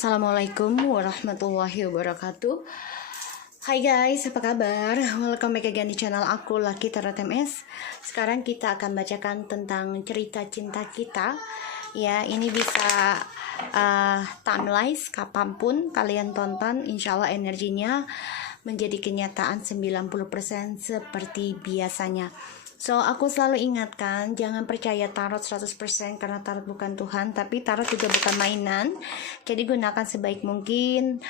Assalamualaikum warahmatullahi wabarakatuh. Hai guys, apa kabar? Welcome back again di channel aku, Lucky Tarot MS. Sekarang kita akan bacakan tentang cerita cinta kita. Ya, ini bisa timeless kapanpun kalian tonton. Insya Allah energinya menjadi kenyataan 90% seperti biasanya. So, aku selalu ingatkan, jangan percaya tarot 100% karena tarot bukan Tuhan, tapi tarot juga bukan mainan. Jadi gunakan sebaik mungkin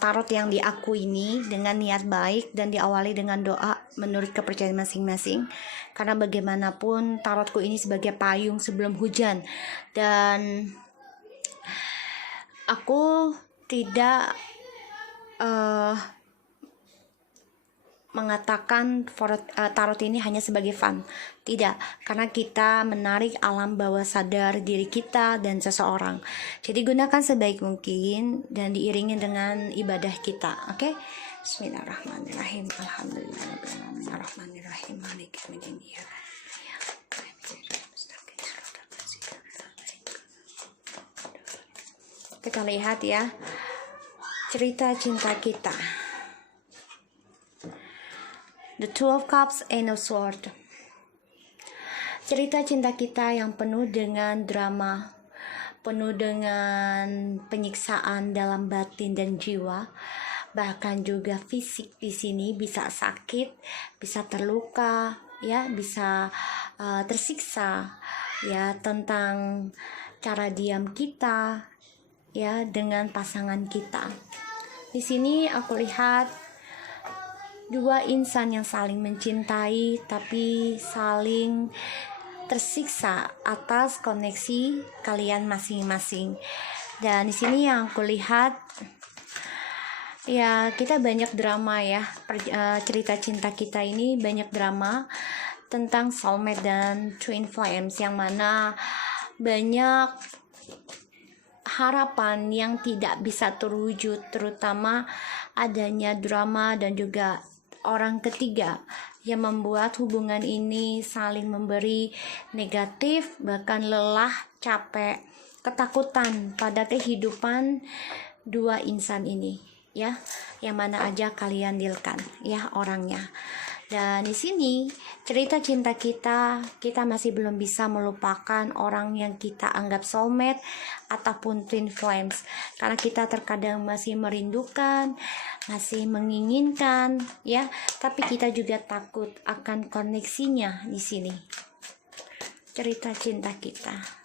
tarot yang diaku ini dengan niat baik dan diawali dengan doa menurut kepercayaan masing-masing. Karena bagaimanapun tarotku ini sebagai payung sebelum hujan. Dan aku tidak mengatakan tarot ini hanya sebagai fun. Tidak, karena kita menarik alam bawah sadar diri kita dan seseorang. Jadi gunakan sebaik mungkin dan diiringi dengan ibadah kita. Oke? Bismillahirrahmanirrahim. Alhamdulillahirrahmanirrahim. Kita lihat ya cerita cinta kita. The Two of Cups, Ace of Swords. Cerita cinta kita yang penuh dengan drama, penuh dengan penyiksaan dalam batin dan jiwa, bahkan juga fisik di sini bisa sakit, bisa terluka, ya, bisa tersiksa, ya, tentang cara diam kita, ya, dengan pasangan kita. Di sini aku lihat dua insan yang saling mencintai tapi saling tersiksa atas koneksi kalian masing-masing. Dan di sini yang aku lihat ya, kita banyak drama ya. Cerita cinta kita ini banyak drama tentang soulmate dan twin flames, yang mana banyak harapan yang tidak bisa terwujud, terutama adanya drama dan juga orang ketiga yang membuat hubungan ini saling memberi negatif, bahkan lelah, capek, ketakutan pada kehidupan dua insan ini, ya, yang mana aja kalian dealkan, ya, orangnya. Dan di sini cerita cinta kita masih belum bisa melupakan orang yang kita anggap soulmate ataupun twin flames, karena kita terkadang masih merindukan, masih menginginkan, ya, tapi kita juga takut akan koneksinya. Di sini cerita cinta kita.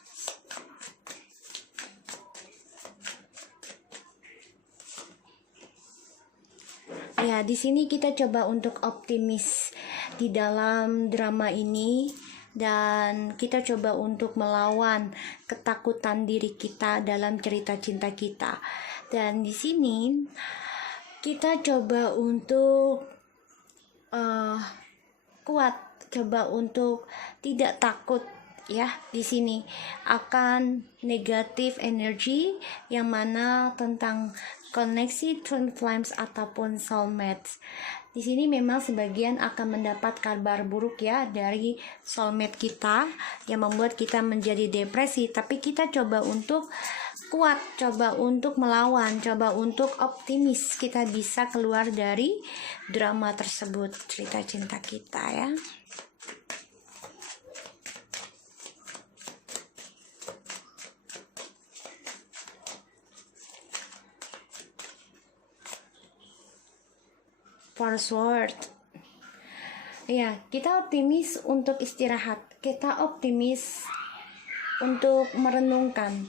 Ya, di sini kita coba untuk optimis di dalam drama ini, dan kita coba untuk melawan ketakutan diri kita dalam cerita cinta kita. Dan di sini kita coba untuk kuat, coba untuk tidak takut, ya, di sini akan negatif energi yang mana tentang koneksi twin flames ataupun soulmates. Di sini memang sebagian akan mendapat kabar buruk, ya, dari soulmate kita yang membuat kita menjadi depresi, tapi kita coba untuk kuat, coba untuk melawan, coba untuk optimis, kita bisa keluar dari drama tersebut, cerita cinta kita, ya. Forward. Ya, kita optimis untuk istirahat, kita optimis untuk merenungkan,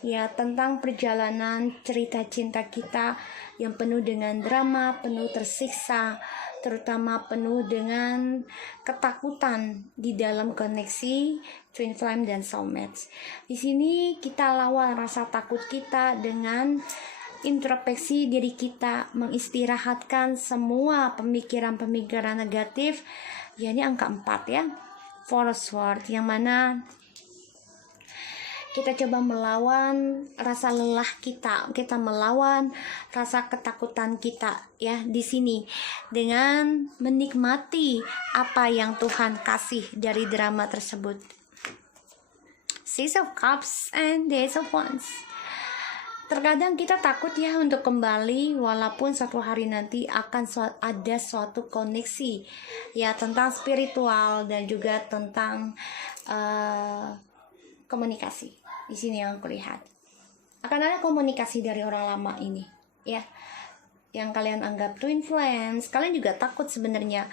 ya, tentang perjalanan cerita cinta kita yang penuh dengan drama, penuh tersiksa, terutama penuh dengan ketakutan di dalam koneksi twin flame dan soulmates. Di sini kita lawan rasa takut kita dengan introspeksi diri kita, mengistirahatkan semua pemikiran-pemikiran negatif. Ya, ini angka 4, ya, forward, yang mana kita coba melawan rasa lelah kita melawan rasa ketakutan kita, ya, di sini dengan menikmati apa yang Tuhan kasih dari drama tersebut. Six of Cups and the Ace of Wands. Terkadang kita takut ya untuk kembali, walaupun satu hari nanti akan ada suatu koneksi ya, tentang spiritual dan juga tentang komunikasi. Di sini yang aku lihat akan ada komunikasi dari orang lama ini ya, yang kalian anggap twin flames. Kalian juga takut sebenarnya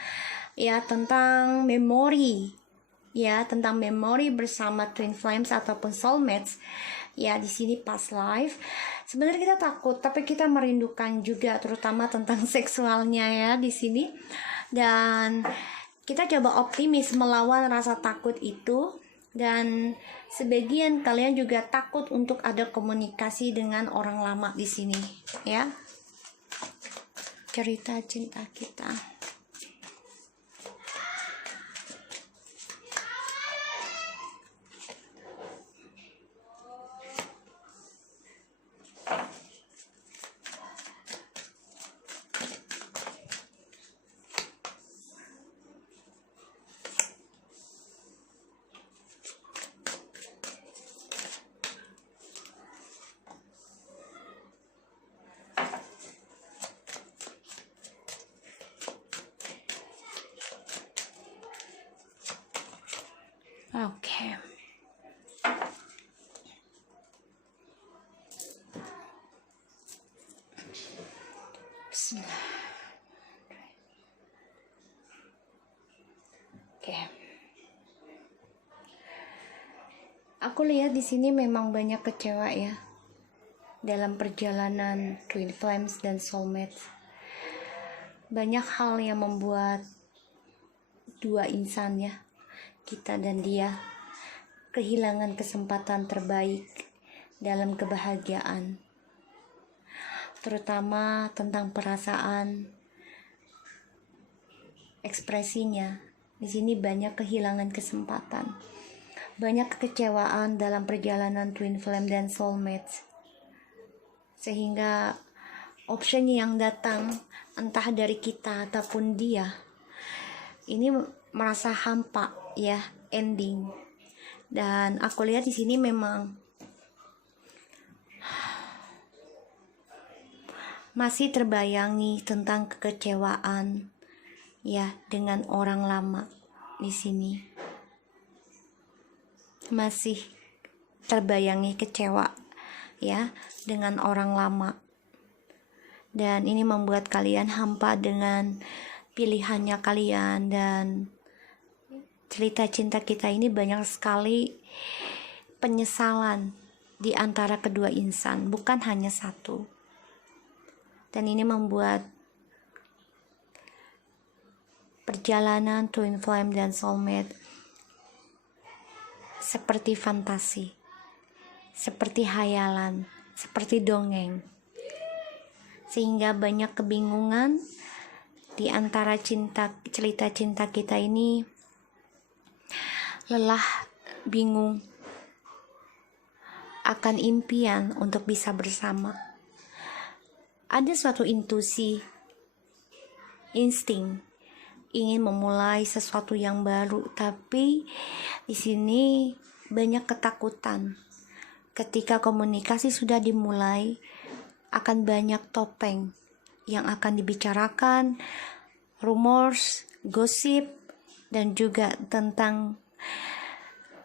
ya tentang memori ya, tentang memori bersama twin flames ataupun soulmates ya. Di sini past life sebenarnya kita takut, tapi kita merindukan juga, terutama tentang seksualnya ya di sini. Dan kita coba optimis melawan rasa takut itu. Dan sebagian kalian juga takut untuk ada komunikasi dengan orang lama di sini ya. Cerita cinta kita. Oke. Bismillah. Oke. Aku lihat di sini memang banyak kecewa ya dalam perjalanan twin flames dan soulmates. Banyak hal yang membuat dua insan ya, kita dan dia, kehilangan kesempatan terbaik dalam kebahagiaan, terutama tentang perasaan, ekspresinya. Di sini banyak kehilangan kesempatan, banyak kekecewaan dalam perjalanan twin flame dan soulmates, sehingga option yang datang entah dari kita ataupun dia ini merasa hampa ya, ending. Dan aku lihat di sini memang masih terbayangi tentang kekecewaan ya dengan orang lama. Di sini masih terbayangi kecewa ya dengan orang lama, dan ini membuat kalian hampa dengan pilihannya kalian. Dan cerita cinta kita ini banyak sekali penyesalan di antara kedua insan, bukan hanya satu. Dan ini membuat perjalanan twin flame dan soulmate seperti fantasi, seperti hayalan, seperti dongeng, sehingga banyak kebingungan di antara cerita cinta kita ini. Lelah, bingung akan impian untuk bisa bersama. Ada suatu intuisi, insting ingin memulai sesuatu yang baru, tapi di sini banyak ketakutan. Ketika komunikasi sudah dimulai, akan banyak topeng yang akan dibicarakan, rumors, gosip, dan juga tentang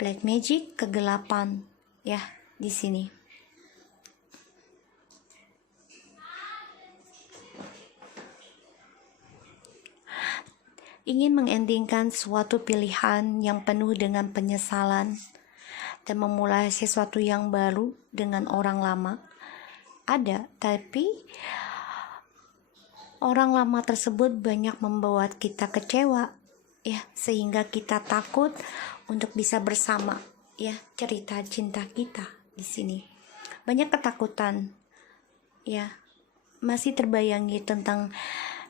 black magic, kegelapan ya di sini. Ingin mengendingkan suatu pilihan yang penuh dengan penyesalan dan memulai sesuatu yang baru dengan orang lama. Ada, tapi orang lama tersebut banyak membuat kita kecewa ya, sehingga kita takut untuk bisa bersama ya. Cerita cinta kita di sini banyak ketakutan ya, masih terbayangi tentang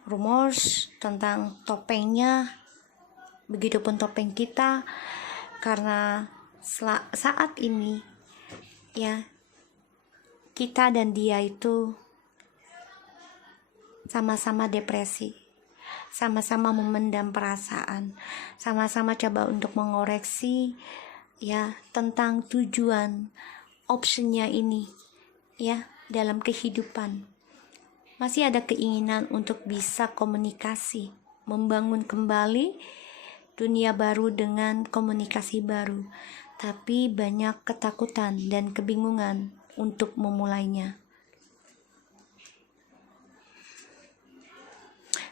rumors, tentang topengnya, begitupun topeng kita, karena saat ini ya kita dan dia itu sama-sama depresi, sama-sama memendam perasaan, sama-sama coba untuk mengoreksi ya tentang tujuan optionnya ini ya. dalam kehidupan. Masih ada keinginan untuk bisa komunikasi, membangun kembali dunia baru dengan komunikasi baru, tapi banyak ketakutan dan kebingungan untuk memulainya.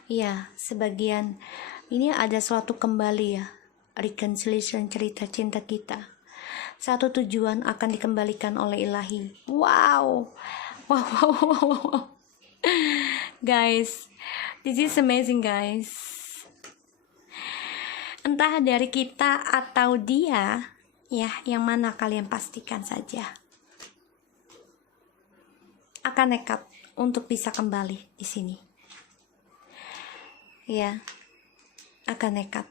Ya, sebagian ini ada suatu kembali ya, reconciliation cerita cinta kita. Satu tujuan akan dikembalikan oleh Ilahi. Wow. Guys, this is amazing guys. Entah dari kita atau dia, ya, yang mana kalian pastikan saja akan nekat untuk bisa kembali di sini. Ya, akan nekat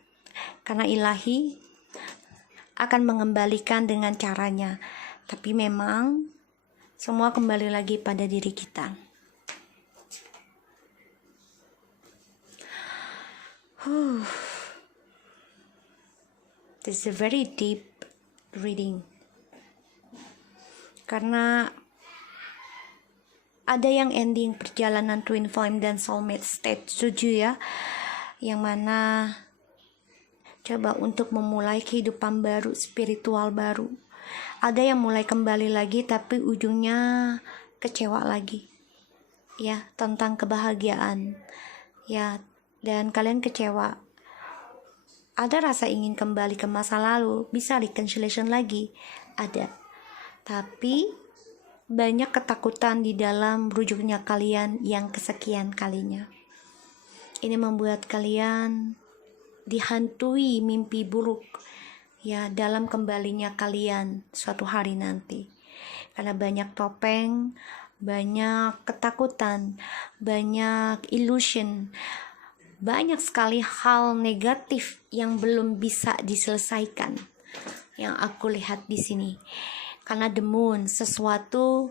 karena Ilahi akan mengembalikan dengan caranya, tapi memang semua kembali lagi pada diri kita. This is a very deep reading, karena ada yang ending perjalanan twin flame dan soulmate state 7 ya, yang mana coba untuk memulai kehidupan baru, spiritual baru. Ada yang mulai kembali lagi tapi ujungnya kecewa lagi ya, tentang kebahagiaan ya, dan kalian kecewa. Ada rasa ingin kembali ke masa lalu, bisa reconciliation lagi, ada, tapi banyak ketakutan di dalam rujuknya kalian yang kesekian kalinya. Ini membuat kalian dihantui mimpi buruk ya dalam kembalinya kalian suatu hari nanti. Karena banyak topeng, banyak ketakutan, banyak illusion, banyak sekali hal negatif yang belum bisa diselesaikan yang aku lihat di sini. Karena the moon, sesuatu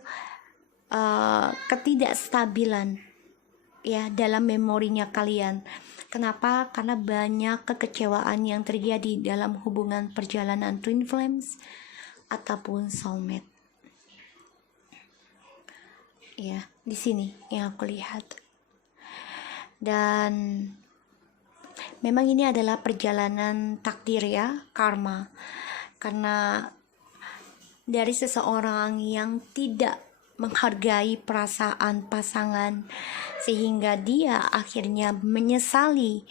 ketidakstabilan ya dalam memorinya kalian. Kenapa? Karena banyak kekecewaan yang terjadi dalam hubungan perjalanan twin flames ataupun soulmate. Ya, di sini yang aku lihat. Dan memang ini adalah perjalanan takdir ya, karma. Karena dari seseorang yang tidak menghargai perasaan pasangan sehingga dia akhirnya menyesali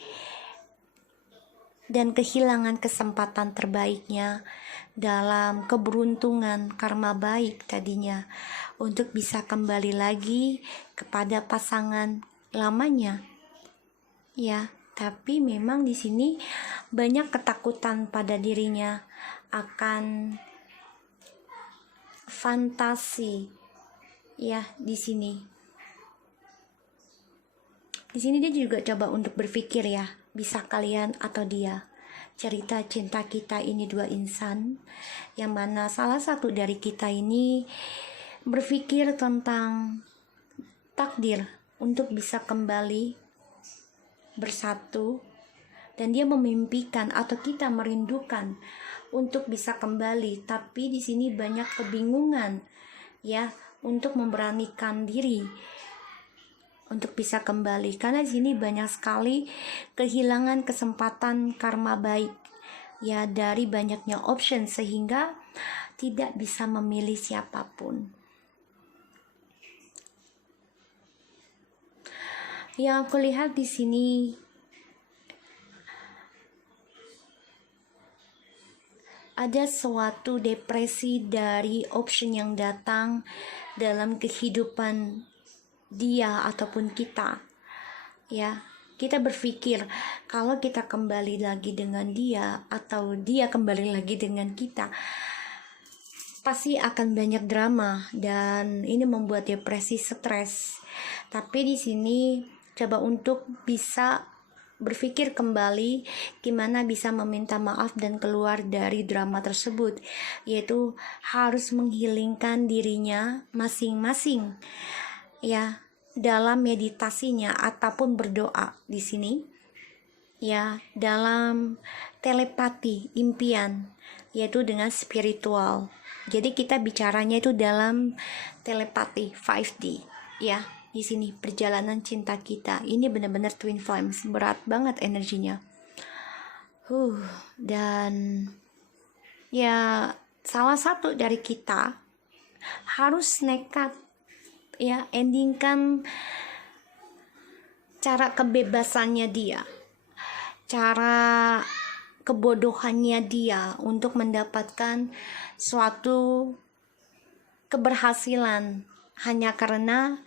dan kehilangan kesempatan terbaiknya dalam keberuntungan karma baik tadinya untuk bisa kembali lagi kepada pasangan lamanya ya. Tapi memang di sini banyak ketakutan pada dirinya akan fantasi ya di sini. Di sini dia juga coba untuk berpikir ya, bisa kalian atau dia. Cerita cinta kita ini dua insan, yang mana salah satu dari kita ini berpikir tentang takdir untuk bisa kembali bersatu, dan dia memimpikan atau kita merindukan untuk bisa kembali, tapi di sini banyak kebingungan ya untuk memberanikan diri untuk bisa kembali, karena di sini banyak sekali kehilangan kesempatan karma baik ya dari banyaknya option sehingga tidak bisa memilih siapapun. Yang aku lihat di sini ada suatu depresi dari option yang datang dalam kehidupan dia ataupun kita ya. Kita berpikir kalau kita kembali lagi dengan dia atau dia kembali lagi dengan kita, pasti akan banyak drama dan ini membuat depresi, stres. Tapi di sini coba untuk bisa berpikir kembali gimana bisa meminta maaf dan keluar dari drama tersebut, yaitu harus menghilangkan dirinya masing-masing ya dalam meditasinya ataupun berdoa di sini ya, dalam telepati impian, yaitu dengan spiritual Jadi kita bicaranya itu dalam telepati 5D ya. Di sini perjalanan cinta kita ini benar-benar twin flames, berat banget energinya. Dan ya salah satu dari kita harus nekat ya, endingkan cara kebebasannya dia, cara kebodohannya dia untuk mendapatkan suatu keberhasilan hanya karena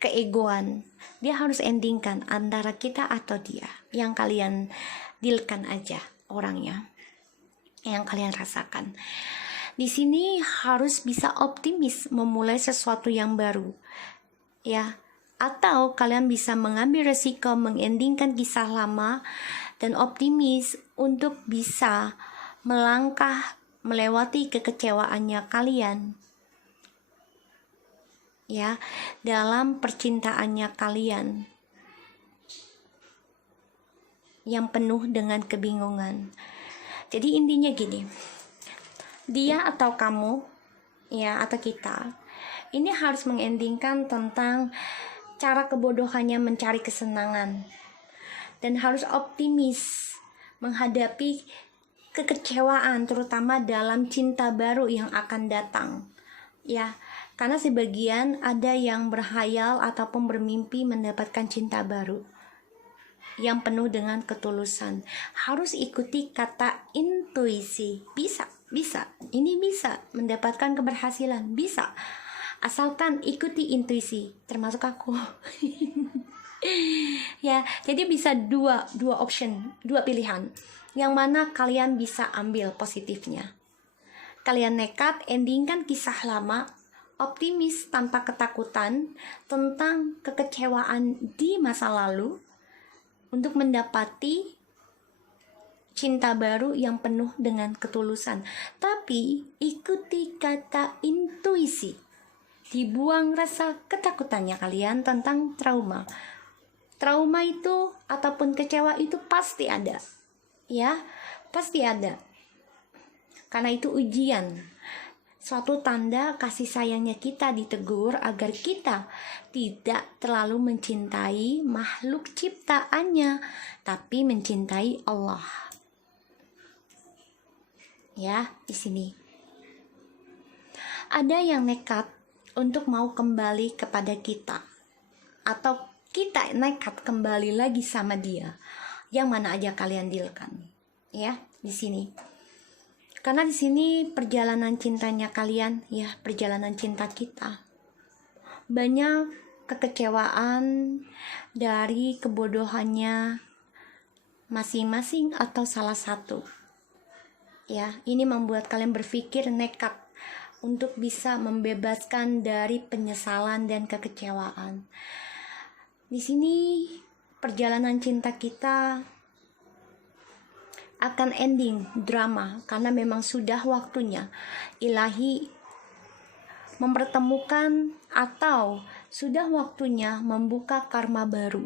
keegoan. Dia harus endingkan antara kita atau dia. Yang kalian dealkan aja orangnya, yang kalian rasakan. Di sini harus bisa optimis memulai sesuatu yang baru ya, atau kalian bisa mengambil resiko mengendingkan kisah lama dan optimis untuk bisa melangkah melewati kekecewaannya kalian ya, dalam percintaannya kalian yang penuh dengan kebingungan. Jadi intinya gini, dia atau kamu ya, atau kita ini harus mengendingkan tentang cara kebodohannya mencari kesenangan, dan harus optimis menghadapi kekecewaan, terutama dalam cinta baru yang akan datang ya. Karena sebagian ada yang berhayal ataupun bermimpi mendapatkan cinta baru yang penuh dengan ketulusan. Harus ikuti kata intuisi. Bisa, ini bisa mendapatkan keberhasilan, bisa, asalkan ikuti intuisi, termasuk aku. Ya, jadi bisa dua option, dua pilihan, yang mana kalian bisa ambil positifnya. Kalian nekat endingkan kisah lama, optimis tanpa ketakutan tentang kekecewaan di masa lalu untuk mendapati cinta baru yang penuh dengan ketulusan. Tapi ikuti kata intuisi, dibuang rasa ketakutannya kalian tentang trauma. Trauma itu ataupun kecewa itu pasti ada ya, pasti ada, karena itu ujian, suatu tanda kasih sayangnya kita ditegur agar kita tidak terlalu mencintai makhluk ciptaannya, tapi mencintai Allah. Ya, di sini ada yang nekat untuk mau kembali kepada kita, atau kita nekat kembali lagi sama dia. Yang mana aja kalian dealkan ya di sini. Karena di sini perjalanan cintanya kalian ya, perjalanan cinta kita, banyak kekecewaan dari kebodohannya masing-masing atau salah satu ya. Ini membuat kalian berpikir nekat untuk bisa membebaskan dari penyesalan dan kekecewaan. Di sini perjalanan cinta kita akan ending drama, karena memang sudah waktunya Ilahi mempertemukan atau sudah waktunya membuka karma baru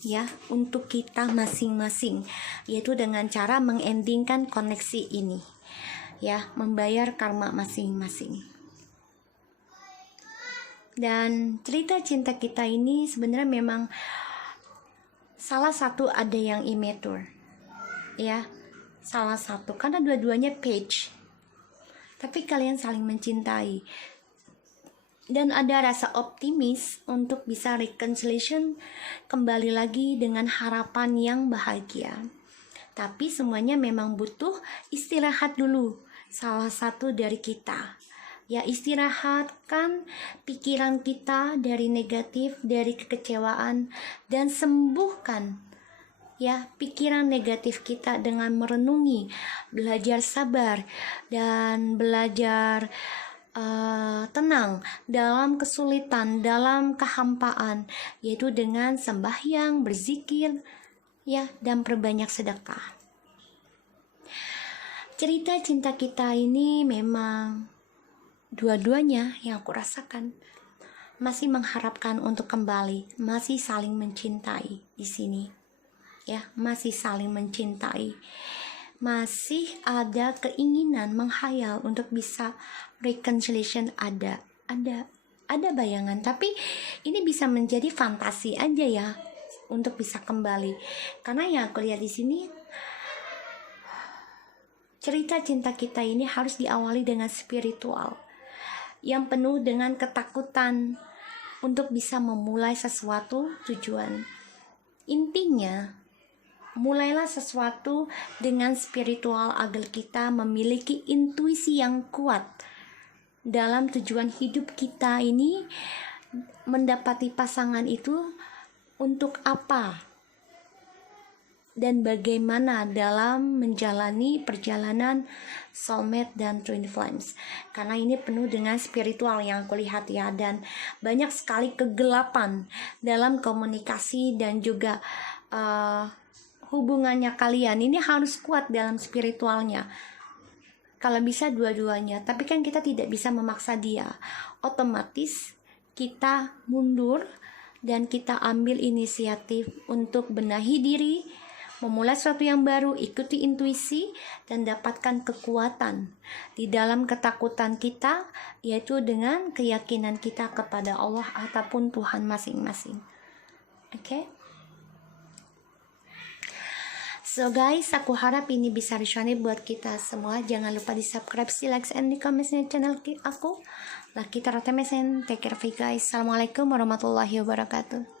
ya untuk kita masing-masing, yaitu dengan cara mengendingkan koneksi ini ya, membayar karma masing-masing. Dan cerita cinta kita ini sebenarnya memang salah satu ada yang immature ya, salah satu, karena dua-duanya page, tapi kalian saling mencintai dan ada rasa optimis untuk bisa reconciliation kembali lagi dengan harapan yang bahagia. Tapi semuanya memang butuh istirahat dulu, salah satu dari kita ya, istirahatkan pikiran kita dari negatif, dari kekecewaan, dan sembuhkan ya pikiran negatif kita dengan merenungi, belajar sabar, dan belajar tenang dalam kesulitan, dalam kehampaan, yaitu dengan sembahyang, berzikir ya, dan perbanyak sedekah. Cerita cinta kita ini memang dua-duanya yang aku rasakan masih mengharapkan untuk kembali, masih saling mencintai di sini ya, masih saling mencintai, masih ada keinginan menghayal untuk bisa reconciliation, ada bayangan, tapi ini bisa menjadi fantasi aja ya untuk bisa kembali. Karena yang aku lihat di sini, cerita cinta kita ini harus diawali dengan spiritual yang penuh dengan ketakutan untuk bisa memulai sesuatu tujuan. Intinya, mulailah sesuatu dengan spiritual agar kita memiliki intuisi yang kuat dalam tujuan hidup kita ini, mendapati pasangan itu untuk apa dan bagaimana dalam menjalani perjalanan soulmate dan twin flames. Karena ini penuh dengan spiritual yang aku lihat ya, dan banyak sekali kegelapan dalam komunikasi dan juga hubungannya kalian. Ini harus kuat dalam spiritualnya. Kalau bisa dua-duanya, tapi kan kita tidak bisa memaksa dia. Otomatis kita mundur dan kita ambil inisiatif untuk benahi diri, memulai sesuatu yang baru, ikuti intuisi, dan dapatkan kekuatan di dalam ketakutan kita, yaitu dengan keyakinan kita kepada Allah ataupun Tuhan masing-masing. Oke? So guys, aku harap ini bisa resonate buat kita semua. Jangan lupa di subscribe, like, and di comment channel aku. Lakita RTMS, take care of you guys. Assalamualaikum warahmatullahi wabarakatuh.